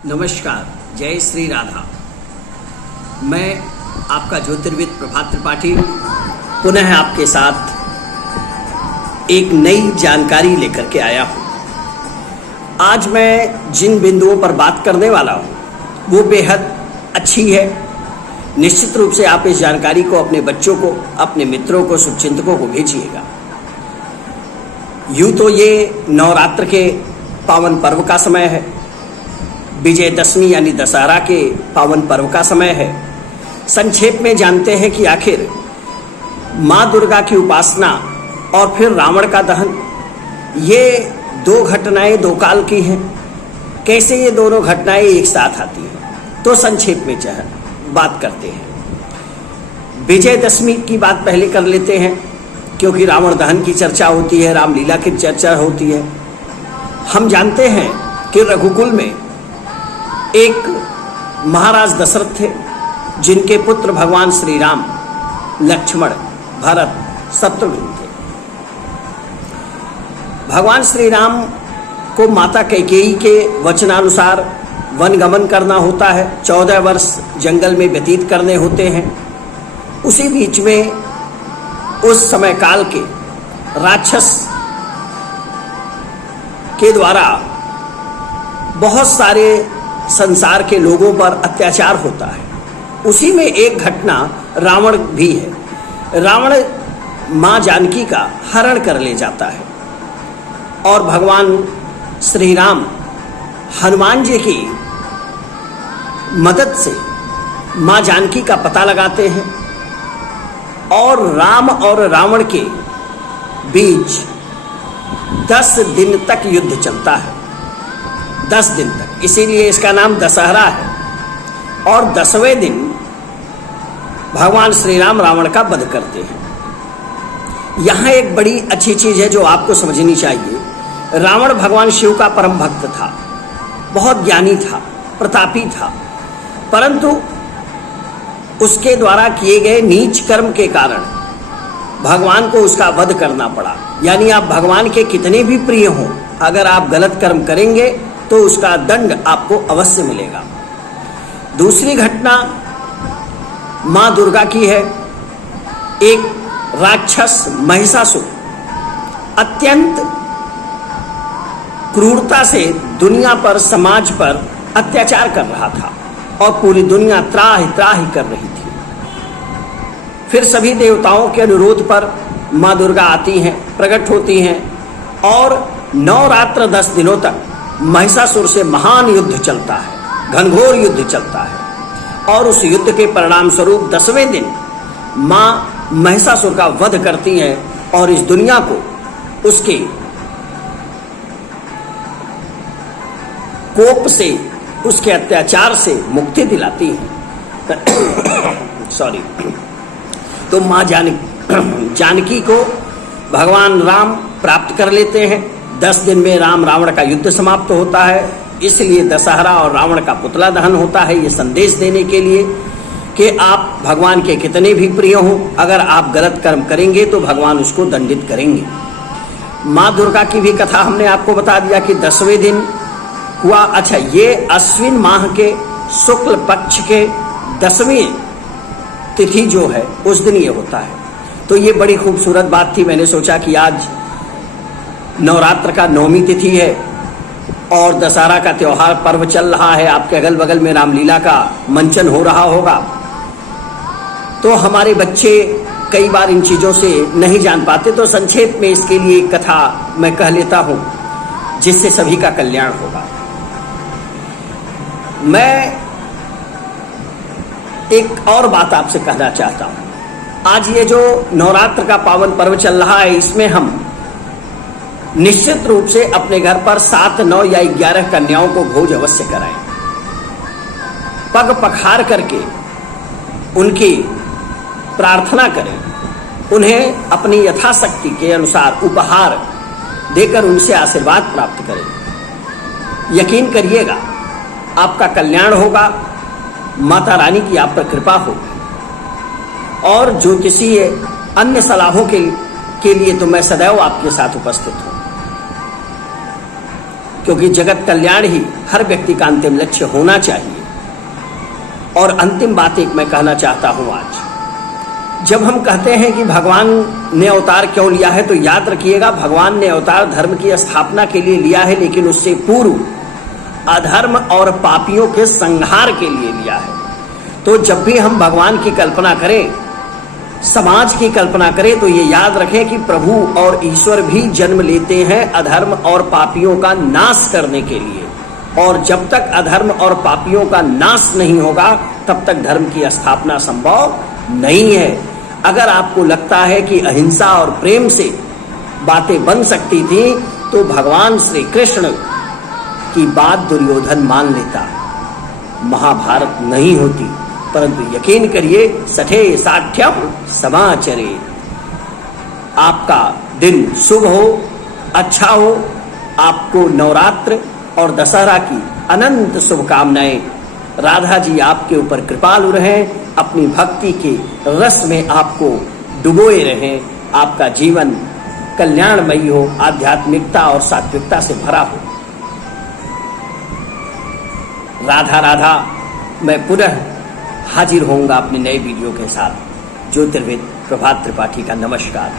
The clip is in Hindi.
नमस्कार, जय श्री राधा। मैं आपका ज्योतिर्विद प्रभात त्रिपाठी पुनः आपके साथ एक नई जानकारी लेकर के आया हूँ। आज मैं जिन बिंदुओं पर बात करने वाला हूँ वो बेहद अच्छी है। निश्चित रूप से आप इस जानकारी को अपने बच्चों को, अपने मित्रों को, शुभचिंतकों को भेजिएगा। यूँ तो ये नवरात्र के पावन पर्व का समय है, विजयदशमी यानी दशहरा के पावन पर्व का समय है। संक्षेप में जानते हैं कि आखिर माँ दुर्गा की उपासना और फिर रावण का दहन, ये दो घटनाएं दो काल की हैं। कैसे ये दोनों घटनाएं एक साथ आती हैं, तो संक्षेप में बात करते हैं। विजयदशमी की बात पहले कर लेते हैं, क्योंकि रावण दहन की चर्चा होती है, रामलीला की चर्चा होती है। हम जानते हैं कि रघुकुल में एक महाराज दशरथ थे, जिनके पुत्र भगवान श्री राम, लक्ष्मण, भरत, शत्रुघ्न थे। भगवान श्री राम को माता कैकेयी के वचनानुसार वनगमन करना होता है, 14 वर्ष जंगल में व्यतीत करने होते हैं। उसी बीच में उस समय काल के राक्षस के द्वारा बहुत सारे संसार के लोगों पर अत्याचार होता है। उसी में एक घटना रावण भी है। रावण माँ जानकी का हरण कर ले जाता है और भगवान श्री राम हनुमान जी की मदद से माँ जानकी का पता लगाते हैं और राम और रावण के बीच 10 दिन तक युद्ध चलता है। 10 दिन तक, इसीलिए इसका नाम दशहरा है। और 10वें दिन भगवान श्री राम रावण का वध करते हैं। यहाँ एक बड़ी अच्छी चीज़ है जो आपको समझनी चाहिए। रावण भगवान शिव का परम भक्त था, बहुत ज्ञानी था, प्रतापी था, परंतु उसके द्वारा किए गए नीच कर्म के कारण भगवान को उसका वध करना पड़ा। यानी आप भगवान के कितने भी प्रिय हों, अगर आप गलत कर्म करेंगे तो उसका दंड आपको अवश्य मिलेगा। दूसरी घटना माँ दुर्गा की है। एक राक्षस महिषासुर अत्यंत क्रूरता से दुनिया पर, समाज पर अत्याचार कर रहा था और पूरी दुनिया त्राहि त्राहि कर रही थी। फिर सभी देवताओं के अनुरोध पर माँ दुर्गा आती हैं, प्रकट होती हैं और नवरात्र 10 दिनों तक महिषासुर से महान युद्ध चलता है, घनघोर युद्ध चलता है। और उस युद्ध के परिणाम स्वरूप 10वें दिन माँ महिषासुर का वध करती हैं और इस दुनिया को उसके कोप से, उसके अत्याचार से मुक्ति दिलाती हैं। सॉरी। तो माँ जानकी को भगवान राम प्राप्त कर लेते हैं। 10 दिन में राम रावण का युद्ध समाप्त होता है। इसलिए दशहरा और रावण का पुतला दहन होता है, ये संदेश देने के लिए कि आप भगवान के कितने भी प्रिय हों, अगर आप गलत कर्म करेंगे तो भगवान उसको दंडित करेंगे। माँ दुर्गा की भी कथा हमने आपको बता दिया कि 10वें दिन हुआ। अच्छा, ये अश्विन माह के शुक्ल पक्ष के 10वीं तिथि जो है उस दिन ये होता है। तो ये बड़ी खूबसूरत बात थी। मैंने सोचा कि आज नवरात्र का 9वीं तिथि है और दशहरा का त्यौहार पर्व चल रहा है। आपके अगल बगल में रामलीला का मंचन हो रहा होगा। तो हमारे बच्चे कई बार इन चीज़ों से नहीं जान पाते, तो संक्षेप में इसके लिए एक कथा मैं कह लेता हूँ जिससे सभी का कल्याण होगा। मैं एक और बात आपसे कहना चाहता हूँ। आज ये जो नवरात्र का पावन पर्व चल रहा है, इसमें हम निश्चित रूप से अपने घर पर 7, 9 या 11 कन्याओं को भोज अवश्य कराएं। पग पखार करके उनकी प्रार्थना करें, उन्हें अपनी यथाशक्ति के अनुसार उपहार देकर उनसे आशीर्वाद प्राप्त करें। यकीन करिएगा आपका कल्याण होगा, माता रानी की आप पर कृपा होगी। और ज्योतिषीय अन्य सलाहों के लिए तो मैं सदैव आपके साथ उपस्थित हूँ। क्योंकि जगत कल्याण ही हर व्यक्ति का अंतिम लक्ष्य होना चाहिए। और अंतिम बात एक मैं कहना चाहता हूं आज, जब हम कहते हैं कि भगवान ने अवतार क्यों लिया है, तो याद रखिएगा भगवान ने अवतार धर्म की स्थापना के लिए लिया है, लेकिन उससे पूर्व अधर्म और पापियों के संहार के लिए लिया है। तो जब भी हम भगवान की कल्पना करें, समाज की कल्पना करें, तो ये याद रखें कि प्रभु और ईश्वर भी जन्म लेते हैं अधर्म और पापियों का नाश करने के लिए। और जब तक अधर्म और पापियों का नाश नहीं होगा तब तक धर्म की स्थापना संभव नहीं है। अगर आपको लगता है कि अहिंसा और प्रेम से बातें बन सकती थी, तो भगवान श्री कृष्ण की बात दुर्योधन मान लेता, महाभारत नहीं होती। परंतु यकीन करिए, सठे साठ्यम समाचरे। आपका दिन शुभ हो, अच्छा हो। आपको नवरात्र और दशहरा की अनंत शुभकामनाएं। राधा जी आपके ऊपर कृपालु रहें, अपनी भक्ति के रस में आपको डुबोए रहें, आपका जीवन कल्याणमयी हो, आध्यात्मिकता और सात्विकता से भरा हो। राधा राधा। मैं पुनः हाजिर होऊंगा अपने नए वीडियो के साथ। ज्योतिर्विद प्रभात त्रिपाठी का नमस्कार।